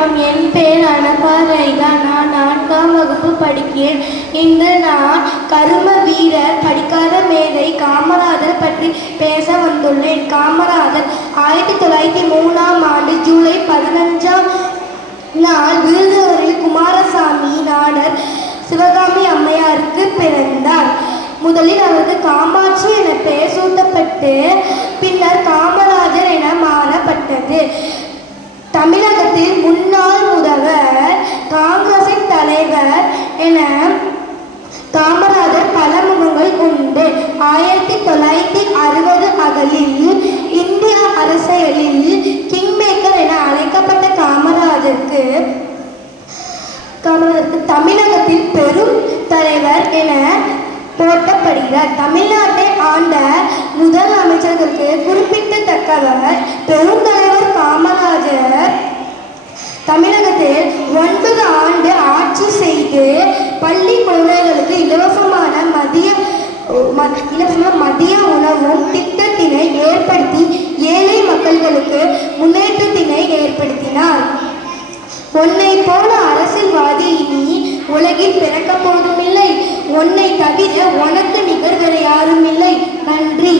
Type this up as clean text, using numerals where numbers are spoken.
வணக்கம். என் பேர் அனபாரைதா. நான் 4ஆம் வகுப்பு படிக்கிறேன். இன்று நான் கரும வீரர், படிக்காத மேதை காமராஜர் பற்றி பேச வந்துள்ளேன். காமராஜர் 1903ஆம் ஆண்டு ஜூலை 15ஆம் நாள் விருதுநகரில் குமாரசாமி நாடர் சிவகாமி அம்மையாருக்கு பிறந்தார். முதலில் அவருக்கு காமாட்சி என பெயர் சூட்டப்பட்டு பின்னர் காமராஜர் என மாறப்பட்டது. தமிழகத்தில் முன்னாள் முதல்வர், காங்கிரசின் தலைவர் என காமராஜர் பல முகங்கள் உண்டு. 1960 அகலில் இந்திய அரசியலில் கிங் மேக்கர் என அழைக்கப்பட்ட காமராஜருக்கு தமிழகத்தில் பெரும் தலைவர் என போற்றப்படுகிறார். தமிழ்நாட்டை ஆண்ட முதல் அமைச்சர்களுக்கு குறிப்பிடத்தக்கவர் பெருந்தலைவர் காமராஜர். தமிழகத்தில் 9 ஆண்டு ஆட்சி செய்து பள்ளி குழந்தைகளுக்கு இலவசமான மதிய உணவும் திட்டத்தினை ஏற்படுத்தி ஏழை மக்களுக்கு முன்னேற்றத்தினை ஏற்படுத்தினார். உன்னை போல அரசியல்வாதி இனி உலகில் பிறக்க போவதும் இல்லை. உன்னை தவிர உனக்கு நிகர் வேறு யாரும் இல்லை. நன்றி.